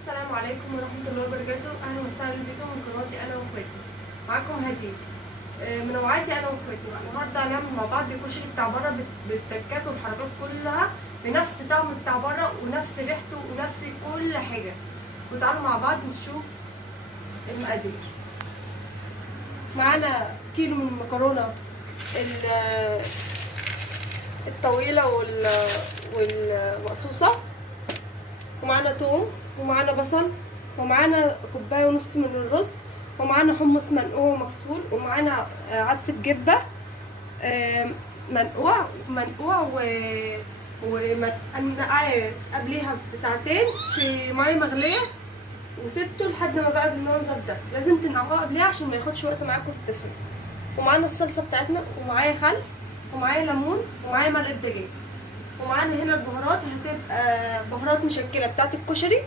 السلام عليكم ورحمة الله وبركاته. أهلا وسهلا بكم من قناتي أنا وأخواتي. معاكم هدية منوعاتي أنا وأخواتي. النهاردة هنعمل مع بعض الكشري بتاع بره بالتكات والحركات كلها بنفس طعم بتاع بره ونفس ريحته ونفس كل حاجة. وتعالوا مع بعض نشوف المقادير. معانا كيلو من المكرونة الطويلة والمقصوصة، ومعانا توم، ومعانا بصل، ومعانا كوبايه ونص من الرز، ومعانا حمص منقوع ومغسول، ومعانا عدس بجبه منقوع ومنقعاه قبليها بساعتين في ميه مغليه وسبته لحد ما بقى بالمنظر ده. لازم تنقعوه قبليها عشان ما ياخدش وقت معاكم في التسويه. ومعانا الصلصه بتاعتنا، ومعايا خل، ومعايا ليمون، ومعايا مرقه دجاج. ومعانا هنا البهارات هتبقى بهارات مشكله بتاعت الكشري،